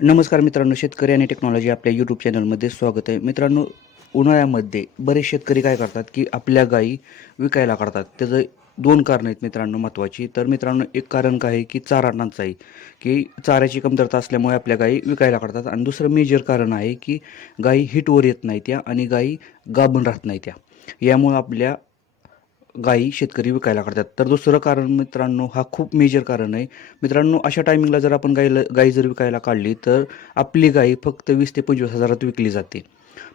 नमस्कार मित्रांनो शेतकरी आणि टेक्नॉलॉजी आपल्या यूट्यूब चॅनलमध्ये स्वागत आहे. मित्रांनो उन्हाळ्यामध्ये बरेच शेतकरी काय करतात की आपल्या गायी विकायला काढतात. त्याचं दोन कारणं आहेत मित्रांनो महत्त्वाची. तर मित्रांनो एक कारण काय आहे की चारा टंचाई की चाऱ्याची कमतरता असल्यामुळे आपल्या गायी विकायला काढतात. आणि दुसरं मेजर कारण आहे की गायी हिटवर येत नाही त्या आणि गायी गाभण राहत नाही त्या यामुळे आपल्या गायी शेतकरी विकायला काढतात तर दुसरं कारण मित्रांनो हा खूप मेजर कारण आहे. मित्रांनो अशा टायमिंगला जर आपण गाईला गाई जर विकायला काढली तर आपली गाई फक्त वीस ते पंचवीस हजारात विकली जाते.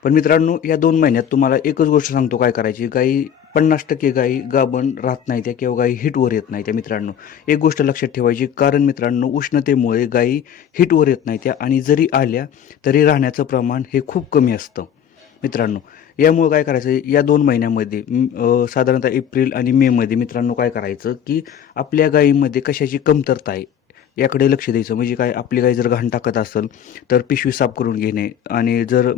पण मित्रांनो या दोन महिन्यात तुम्हाला एकच गोष्ट सांगतो काय करायची? गाई पन्नास टक्के गाई गाभण राहत नाही त्या किंवा गाई हिटवर येत नाही त्या मित्रांनो. एक गोष्ट लक्षात ठेवायची कारण मित्रांनो उष्णतेमुळे गाई हिटवर येत नाही त्या आणि जरी आल्या तरी राहण्याचं प्रमाण हे खूप कमी असतं. मित्रांनो. यामुळं काय करायचं या दोन महिन्यामध्ये साधारणतः एप्रिल आणि मेमध्ये मित्रांनो काय करायचं की आपल्या गायीमध्ये कशाची कमतरता आहे याकडे लक्ष द्यायचं. म्हणजे काय आपली गाय जर घाण टाकत असेल तर पिशवी साफ करून घेणे आणि जर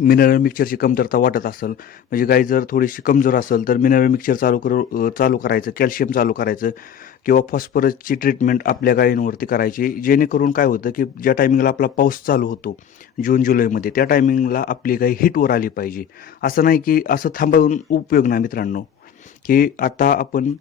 मिनरल मिक्सरची कमतरता वाटत असेल म्हणजे गाय जर थोडीशी कमजोर असेल तर मिनरल मिक्सर चालू करू चालू करायचं कॅल्शियम चालू करायचं किंवा फॉस्फरसची ट्रीटमेंट आपल्या गायींवरती करायची जेणेकरून काय होतं की ज्या टायमिंगला आपला पाऊस चालू होतो जून जुलैमध्ये त्या टायमिंगला आपली गाय हिटवर आली पाहिजे. असं नाही की असं थांबवून उपयोग नाही मित्रांनो. की आता आपण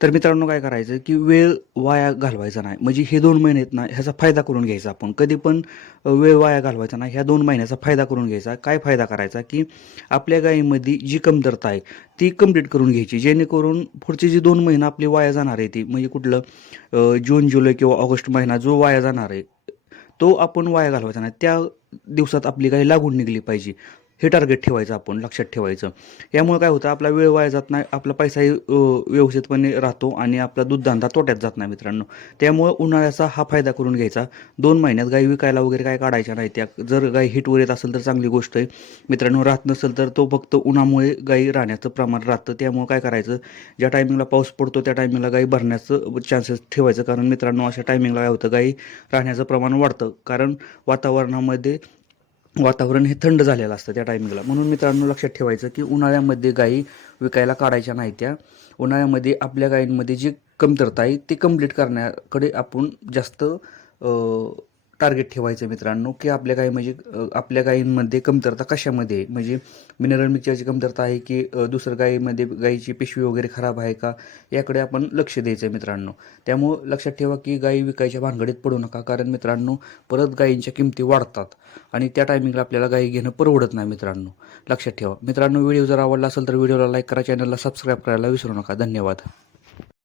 तर मित्रांनो काय करायचं की वेळ वाया घालवायचा नाही. म्हणजे हे दोन महिने आहेत ना ह्याचा फायदा करून घ्यायचा आपण. कधी पण वेळ वाया घालवायचा नाही ह्या दोन महिन्याचा फायदा करून घ्यायचा. काय फायदा करायचा की आपल्या गायीमध्ये जी कमतरता आहे ती कंप्लीट करून घ्यायची. जेणेकरून पुढचे जे दोन महिने आपली वाया जाणार आहे ती म्हणजे कुठलं जून जुलै किंवा ऑगस्ट महिना जो वाया जाणार आहे तो आपण वाया घालवायचा नाही. त्या दिवसात आपली गाय लागून निघली पाहिजे. हे टार्गेट ठेवायचं आपण लक्षात ठेवायचं. यामुळे काय होतं आपला वेळ वाया जात नाही आपला पैसाही व्यवस्थितपणे राहतो आणि आपला दूधधंदा तोट्यात जात नाही मित्रांनो. त्यामुळे उन्हाळ्याचा हा फायदा करून घ्यायचा. दोन महिन्यात गाई विकायला वगैरे काय काढायच्या नाही त्या जर गाई हिटवर येत असेल तर चांगली गोष्ट आहे. मित्रांनो राहत नसेल तर तो फक्त उन्हामुळे गाई राहण्याचं प्रमाण राहतं. त्यामुळे काय करायचं ज्या टायमिंगला पाऊस पडतो त्या टायमिंगला गाई भरण्याचं चान्सेस ठेवायचं. कारण मित्रांनो अशा टायमिंगला काय होतं गाई राहण्याचं प्रमाण वाढतं. कारण वातावरणामध्ये वातावरण हे थंड झालेलं असतं त्या टायमिंगला. म्हणून मित्रांनो लक्षात ठेवायचं की उन्हाळ्यामध्ये गायी विकायला काढायच्या नाही त्या. उन्हाळ्यामध्ये आपल्या गायींमध्ये जी कमतरता आहे ती कंप्लीट करण्याकडे आपण जास्त टार्गेट ठेवायचं मित्रांनो की आपल्या गाई म्हणजे आपल्या गायींमध्ये कमतरता कशामध्ये? आहे म्हणजे मिनरल मिक्सरची कमतरता आहे की दुसरं गायीमध्ये गायीची पिशवी वगैरे खराब आहे का? याकडे आपण लक्ष द्यायचं आहे मित्रांनो. त्यामुळं लक्षात ठेवा की गायी विकायच्या भानगडीत पडू नका कारण मित्रांनो परत गायींच्या किमती वाढतात आणि त्या टायमिंगला आपल्याला गायी घेणं परवडत नाही मित्रांनो. लक्षात ठेवा. मित्रांनो व्हिडिओ जर आवडला असेल तर व्हिडिओला लाईक करा चॅनलला सबस्क्राईब करायला विसरू नका. धन्यवाद.